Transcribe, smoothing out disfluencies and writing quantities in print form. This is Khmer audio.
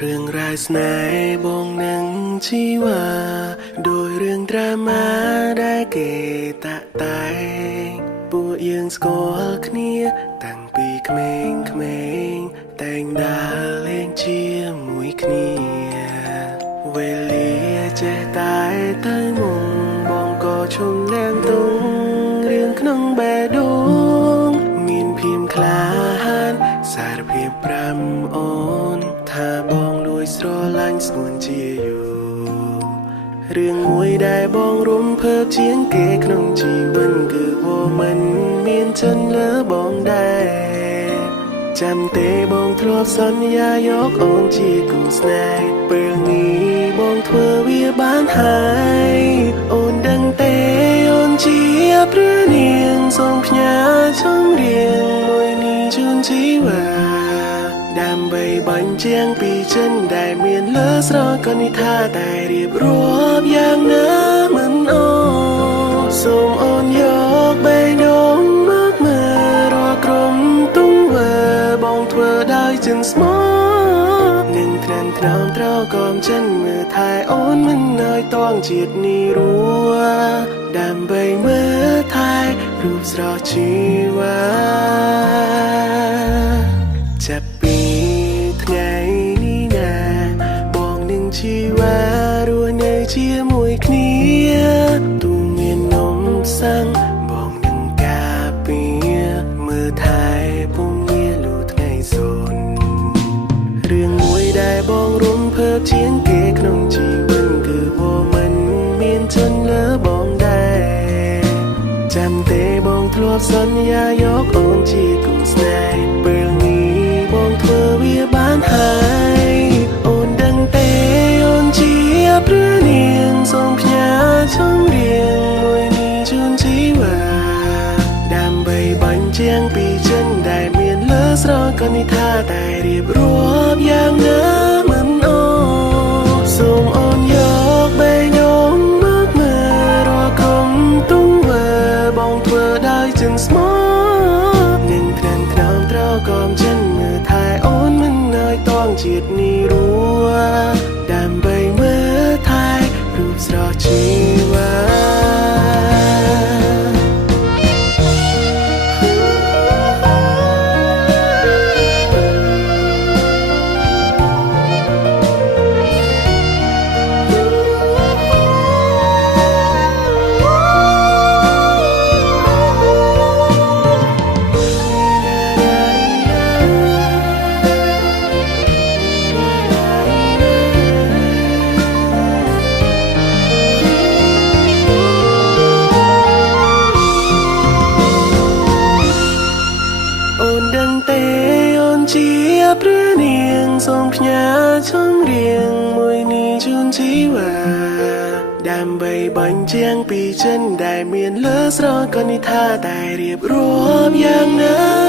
เรื่องรายสนายบงหนังชีวาโดยเรื่องดราม่าได้เกตะไตពួកយើងស្គាល់គ្នាតាំងពីក្មេងៗតែងដើរលេងជាមួយគ្នាវេលាចេះតែទៅមុំបងក៏ឈុំលៀងទុំរឿងក្នុងបេះដូងមានភៀមក្លាហានសារភាពប្រាំអូនថាបងលួចស្រឡាញ់ស្ងួនជាយូររឿងមួយដែលបងរំភើបជាងគេក្នុងជីវិតគឺវមិនមានចិនលើបងដែរចាំទេបងធ្លាប់សន្យាយកអូនជាគូស្នេហ៍ពេលនេះបងធ្វើវាបានហើយអូនដឹងទេអូនជាព្រះនាងសូមផ្ញើចម្រៀងមួយនេះជូនជីវាដើម្បីបញ្ជាំងពីចិនដែលមានលើស្រកនិថាតែរៀបរាប់យ៉ាងណាមិនអូសូមអូនយកបេះដូងមកមើលរាល់ក្រុមទង្វើបងធ្វើដោយចិត្តស្មោះនឹងត្រាំថ្នមត្រកមចិនមើលថែអូនមិនឲ្យតងជាតិនេះរួដើម្បីមើលថែរូបស្រស់ជីវាចាប់ពីថ្ងៃនេះណាបងនឹងជីវារស់នៅជាមួយគ្នាទូមាននំសាំងបងនឹងការពារមើលថែពុំមានលូថ្ងៃសូនរឿងមួយដែលបងរំភើបជាងគេក្នុងជីវិតគឺបងមិនមានចិនលើបងដែរចាំទេបងធ្លាប់សន្យាយកអូនជាគូស្នេហ៍ពេលនេះបងធ្វើវាបានហើយអូនដឹងទេអូនជាព្រះនាងសូមផ្ញើចម្រៀងមួយនេះជូនជីវាដើម្បីបញ្ជាំងពីចិនដែលមានលើស្រកនិថាតែរៀបរាប់យ៉ាងណាមិនអូសូមអូនយកបេះដូងមកមើលរាល់ក្រុមទង្វើបងធ្វើដោយចិត្តស្មោះនឹងក្រាំថ្នមត្រកមចិនមើលថែអូនមិនឲ្យតងជាតិនេះរួដើម្បីមើលថែរូបស្រស់ជីវាជាព្រះនាងសូមផ្ញើចម្រៀងមួយនេះជូនជីវាដើម្បីបញ្ជាំងពីចិនដែលមានលើស្រកនិថាតែរៀបរាប់យ៉ាងណា